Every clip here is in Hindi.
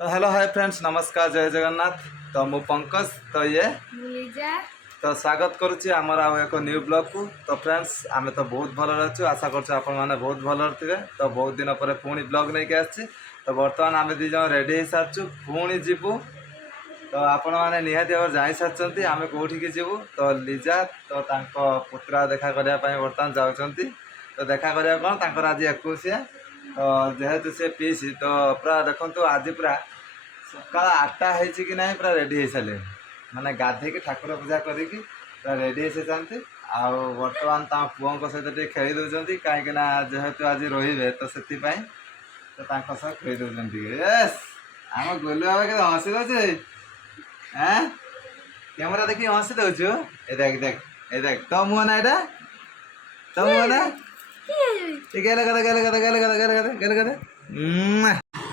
तो हेलो हाय फ्रेंड्स नमस्कार जय जगन्नाथ। तो मु पंकज तो ये तो स्वागत करुच्ची आमर आउ एक न्यू ब्लॉग को। तो फ्रेंड्स आम तो बहुत भल अच्छु आशा कर बहुत भल थे। तो बहुत दिन पर पुणी ब्लॉग नहीं के आसी। तो बर्तमान आम दी जन रेडी हो सारी पुणी जीवु। तो आपण मैंने निहाती भाव जा सारी आम कौटी जीवु। तो लिजा तो पुत्रा देखा करने बर्तमान जाऊँगी। तो देखा करने कौन आज 21 तो जेहेतु से पीसी तो पूरा देखो आज पूरा सकाल 8टा कि ना पूरा रेडी हो सारे माने गाधे ठाकुर पूजा करी पूरा रेडी हो सारी बर्तमान पुओं सहित खेली दौरान कहीं जेहेतु आज रे तो से तो खेली दौरान आम गोलू बाबा के हसी दे कैमेरा देखिए हसी दौचु ए देख देख ए देख तो मुह ना यहाँ तो मुह ना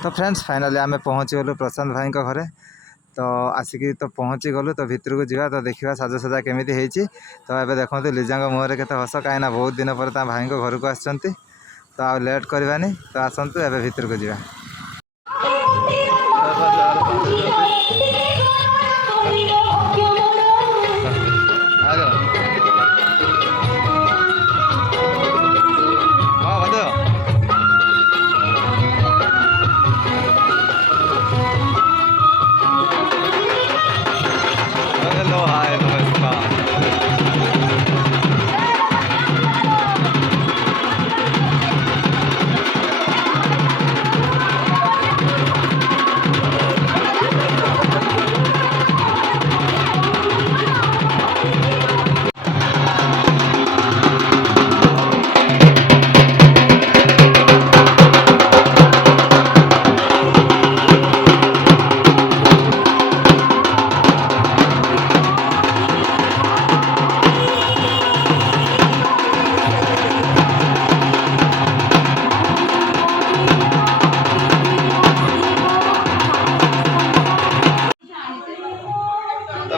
तो फ्रेंड्स फाइनली आम पहुँची गलु प्रशांत भाई घरे। तो आसिक तो पहुँची गलु तो भितर को जा तो देखा साजसजा केमी होती। तो ये देखो लिजा मुहर के हस कहीं बहुत दिन पर भाई घर को आसछंती। तो आ लेट करवानी तो आसतु ए भितर को जा।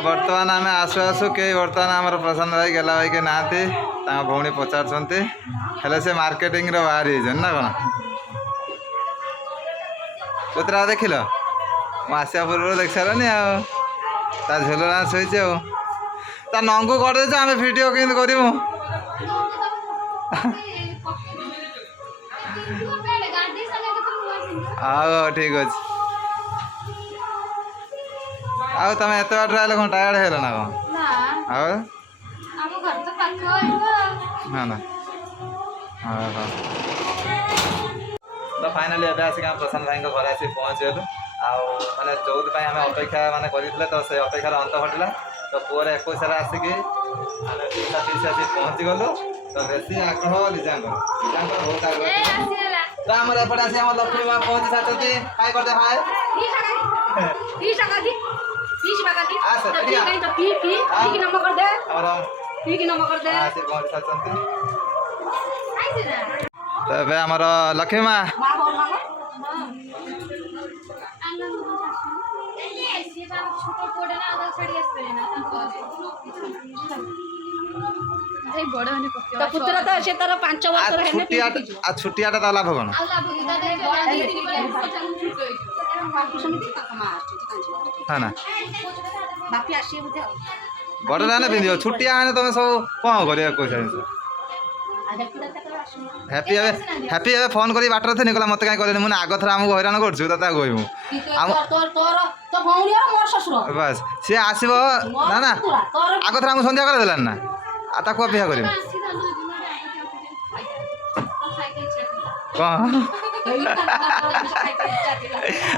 बर्तमान आम आसु आसु कई बर्तमान आम प्रशांत भाई गेला भाई के ना भौणी पचार हेले से मार्केटिंग रो बाहर ना कौन पुतरा देख लो आसिया पूर्व देख सारे आ झोल डांस हो नंगू कर आम भिडियो कि करूँ हाँ ठीक अच्छे आउ तुम एत बाट आए कौन टायर्ड है ना कौन ना ना हाँ हाँ तो फाइनाली एवं आसिक प्रशांत भाई घर आसी पहुँचलु आने जो आम अपेक्षा माने करते तो से अपेक्षार अंत घटला। तो पुअर 21 आसिक आसी पहुँची गलु। तो बेसी आग्रह लिजा बहुत आग्रह तो आम एपटे आसी आम लक्ष्मी माँ पहुँची सारी हाय करते हाय तो ये आमर लक्ष्मी माँ छुट्टियाटा लाभ कौन हाँ ना बड़ा ना पिंध छुट्टिया आने तुम सब कौन कर हैप्पी हैप्पी फोन कर बाटर थे निकला मत कहीं कहले मुझे आग थर आमको हैरान करूँ तो कहूँ बस सी आसब ना ना आग थर आमको सन्ध्या कर ना आपको अपेक्षा कर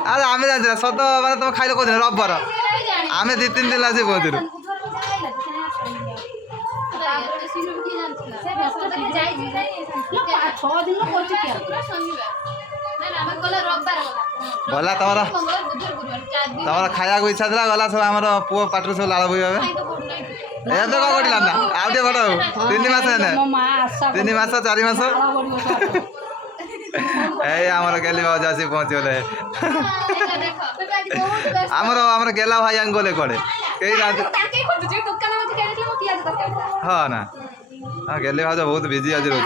अरे आम जान सत माने तुम खाइल कौन रविवार आम 2-3 दिन आज पहुँचलु गला तुम खाया इच्छा था गला सब आम पुओ पाटर सब लाल बोई ए कौन कटिला ना आउ बड़ 3 मास 3 मास 4 मास ए आमर गेली भाज आसी पहुँचगले आमर गेला भाई गले कड़े हाँ ना हाँ गेली भाज बहुत बिजी आज रोज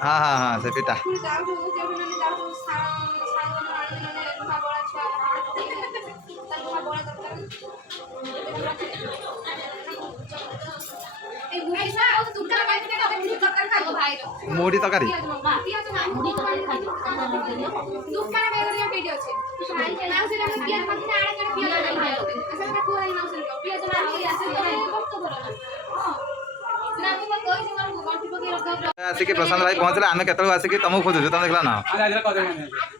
हाँ हाँ हाँ से पिटा মুড়ি তরকারি ଆସିକି ପ୍ରଶାନ୍ତ ଭାଇ ପହଞ୍ଚିଲେ ଆମେ କେତେବେଳକୁ ଆସିକି ତମକୁ ଖୋଜୁଛୁ ତମେ ଦେଖିଲା ନା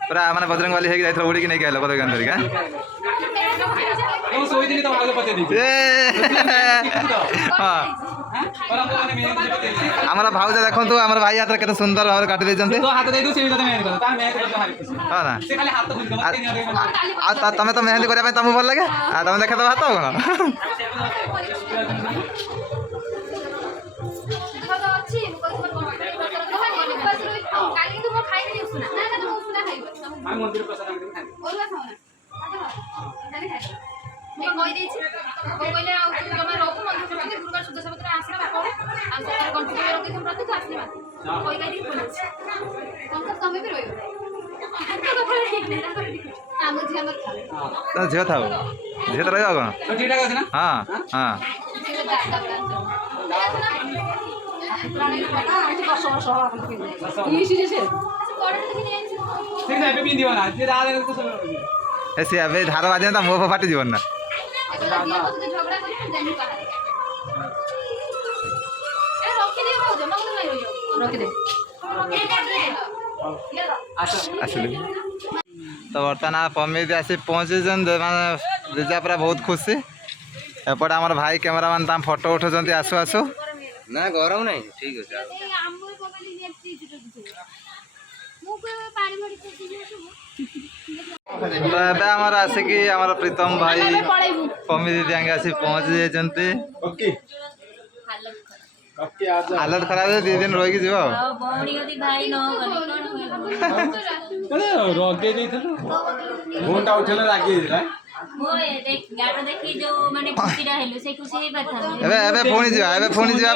ପୁରା ମାନେ ବଜରଙ୍ଗବାଲି ହେଇକି ଯାଇଥିଲ ଉଡ଼ିକି ନେଇକି ଆଇଲ କଦଳୀ କାନ୍ଦ ଧରିକି ଆମର ଭାଉଜ ଦେଖନ୍ତୁ ଆମର ଭାଇ ହାତରେ କେତେ ସୁନ୍ଦର ଭାବରେ କାଟି ଦେଇଛନ୍ତି ହଁ ନା ଆଉ ତମେ ତ ମେହେନ୍ଦି କରିବା ପାଇଁ ତମକୁ ଭଲ ଲାଗେ ଆଉ ତମେ ଦେଖେଇଦବ ହାତ ଆଉ କଣ ଝିଅ ଥାଉ ଝିଅ ତ ରହିବ କଣ ହଁ ହଁ সে ଏବେ ଧାର ବାଜିଲେ ତା ମୁହଁ ଫାଟି ଯିବନି ନା ଆସିଲି ତ ବର୍ତ୍ତମାନ ପମିଦି ଆସି ପହଞ୍ଚିଛନ୍ତି ମାନେ ଲିଜା ପୁରା ବହୁତ ଖୁସି ଏପଟେ ଆମର ଭାଇ କ୍ୟାମେରାମ୍ୟାନ୍ ତାଙ୍କ ଫଟୋ ଉଠାଉଛନ୍ତି ଆସୁ ଆସୁ ନା ଗରମ ନାହିଁ ଠିକ ଅଛି ତ ଏବେ ଆମର ଆସିକି ଆମର ପ୍ରୀତମ ଭାଇ ପମି ଦିଦି ଆଙ୍ଗେ ଆସି ପହଞ୍ଚି ଯାଇଛନ୍ତି ହାଲତ ଖରାପ 2 ଦିନ ରହିକି ଯିବ ଏବେ ପୁଣି ଯିବା ଏବେ ପୁଣି ଯିବା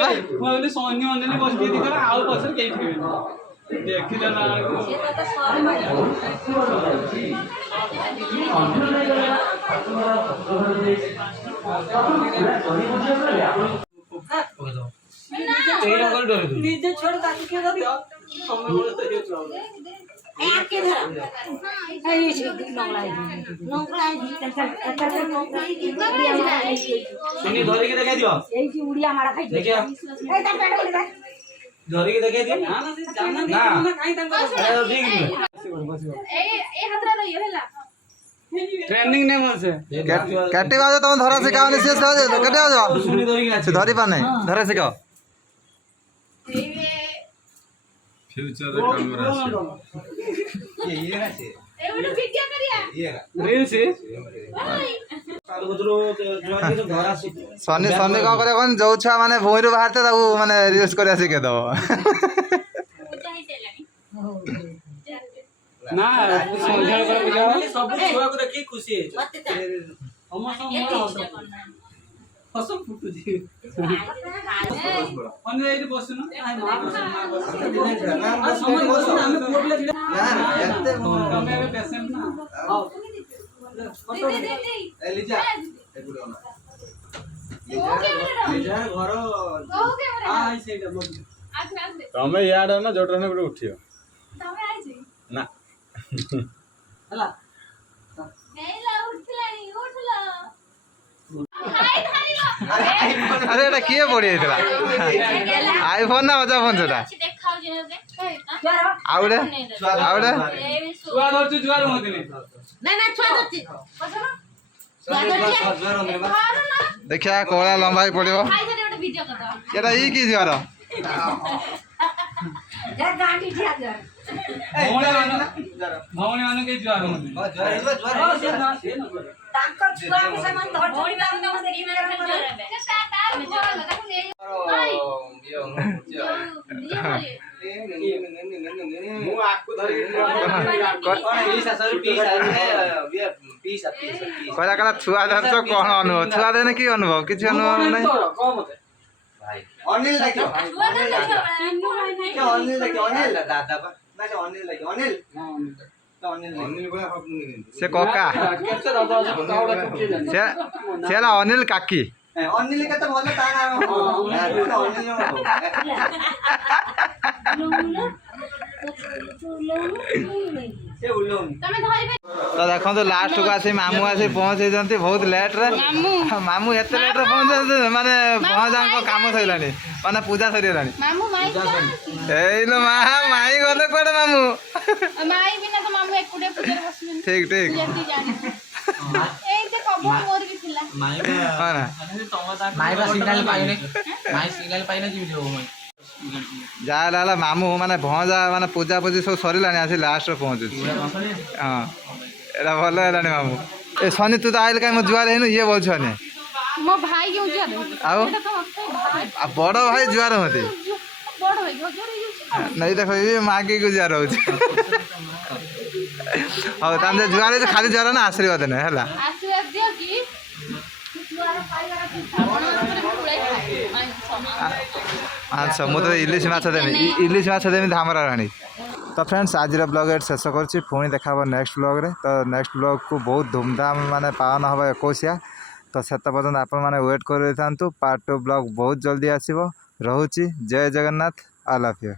ଦେଖିଲେ ନା ନିଜେ ଛୋଟ ତାକୁ କିଏ ଧରିବ ଧରିକି ଦେଖାଇ ଦିଅ ଧରିକି ଦେଖାଇ ଦିଅ ट्रेनिंग नहीं मन से कैटे बाजो तुम धरा सिखाओ नि से कैटे बाजो से धरी पा नहीं धरा सिखाओ फ्यूचर कैमरा से ये ना से ए वो वीडियो करिया ये रील से सनी सनी कौन करे कौन जो छुआ माने भूई रु बाहरते ताकू माने रील्स करे सिखे दो ना संध्या कर पूजा सब छुआ को देखि खुशी है हम सब हसम फुटु जी अन्य एई बसु न आइ मां बसु ना समय बसु हम कोटले ना एते तमे पेशेंट ना हां लिजा एगुडो ना लिजा घर हां सेटा मत तमे याड ना जोटर ने गुडे उठियो तमे आई छी ना हला नेला उठलानी उठला अरे एटा किए पड़ी जाइतला आईफोन ना बजा फोन सेटा देखाउ जे आउडे आउडे छुआ धरछु जुआर होदिने ना छुआ धरछि देखिया कोला लंबाई पड़िबो खाइ दे ओटा वीडियो कर दो एटा ई की जुआर जा गांडी जिया जा भौणी मानु के जुआर होदिने जुआर से ना ताको छुआ के समान धर भौणी मानु न देखि मेरे जोर है तार घर लगा ले मु आकु धरि कहला कहला छुआ धरछ कोन अनुभव छुआ देने की अनुभव किछ अनुभव नहीं ଭାଇ ଅନିଲ ଡାକିବ ଛୁଆ ନା ଦେଖିବ ଚିନ୍ନୁ ଭାଇ ସେ ନାହିଁ ଅନିଲ ଡାକିବ ଅନିଲ ଦାଦା ବା ନା ସେ ଅନିଲ ଡାକିବ ଅନିଲ ସେ ଅନିଲ ଡାକିବ। ସେ କକା କେତେ ଦାଦା ଅଛି କାଉଡା କିଏ ଜାଣି ସେ ସେ ହେଲା ଅନିଲ କାକି। ଅନିଲ କେତେ ଭଲ ତା ନାଁ ଅନିଲ ସେ ଉଲଉନି ତମେ ଧରିବେ ତ ଦେଖନ୍ତୁ ଲାଷ୍ଟକୁ ଆସି ମାମୁଁ ଆସି ପହଞ୍ଚେଇଛନ୍ତି ବହୁତ ଲେଟ୍ରେ। ମାମୁଁ ଏତେ ଲେଟ୍ରେ ପହଞ୍ଚେଇଛନ୍ତି ମାନେ ପହଞ୍ଚାଙ୍କ କାମ ସରିଲାଣି ମାନେ ପୂଜା ସରିଗଲାଣି। ମାମୁଁ ମାଇ ଏଇଲୋ ମା ମାଇଁ ଗଲେ କୁଆଡେ ମାମୁଁ। ମାଇ ବିନା ତ ମାମୁଁ ଏକୁଟିଆ ପୂଜାରେ ବସିବେନି ଠିକ ଠିକ ଯେତିକି ଜାଣିଛି ଏଇ ଯେ କବ ମୋର ବି ଥିଲା ହଁ ନା ମାଇବା ସିଗ୍ନାଲ ପାଇନି ମାଇ ସିଗ୍ନାଲ ପାଇନି ଯିବି ମୁଁ ଯାହା ହେଲା ହେଲା ମାମୁଁ ମାନେ ଭଣଜା ମାନେ ପୂଜା ପୂଜି ସବୁ ସରିଲାଣି ଆସି ଲାଷ୍ଟରେ ପହଞ୍ଚୁଛି। ହଁ ଏଇଟା ଭଲ ହେଲାଣି ମାମୁଁ। ଏ ଶନି ତୁ ତ ଆଇଲେ କାହିଁ ମୋ ଜୁଆର ହେଇନୁ ଇଏ ବୋଲ ଶନି ମୋ ଭାଇ କେଉଁ ଝିଅ ଆଉ ଏଇଟା ତ ମତେ ଭାଇ ଆଉ ବଡ଼ ଭାଇ ଜୁଆର ହୁଅନ୍ତି ବଡ ଭାଇ ହଜାର ହେଇଯାଉଛି ନାଇଁ ଦେଖ ଇଏ ମାଗିକୁ ଜୁଆର ହଉଛି। ହଉ ତାହେଲେ ଜୁଆର ହେଇଛି ଖାଲି ଜୁଆର ନା ଆଶୀର୍ବାଦ ନାହିଁ ହେଲା। ଆଶୀର୍ବାଦ ଦିଅ କି ଛୁଆର ଖାଇବାର ପୁଳାଇ ଖାଏ ଆଚ୍ଛା ମୁଁ ତ ଇଲିଶ ମାଛ ଦେବି ଇଲିଶ ମାଛ ଦେବି ଧାମରା ରାଣୀ। ତ ଫ୍ରେଣ୍ଡସ୍ ଆଜିର ବ୍ଲଗ୍ ଏଠି ଶେଷ କରୁଛି ପୁଣି ଦେଖା ହେବ ନେକ୍ସଟ ବ୍ଲଗ୍ରେ। ତ ନେକ୍ସଟ ବ୍ଲଗ୍କୁ ବହୁତ ଧୁମଧାମ ମାନେ ପାଳନ ହେବ 21। ତ ସେତେ ପର୍ଯ୍ୟନ୍ତ ଆପଣମାନେ ୱେଟ୍ କରି ରହିଥାନ୍ତୁ। ପାର୍ଟ 2 ବ୍ଲଗ୍ ବହୁତ ଜଲ୍ଦି ଆସିବ। ରହୁଛି ଜୟ ଜଗନ୍ନାଥ। I love you.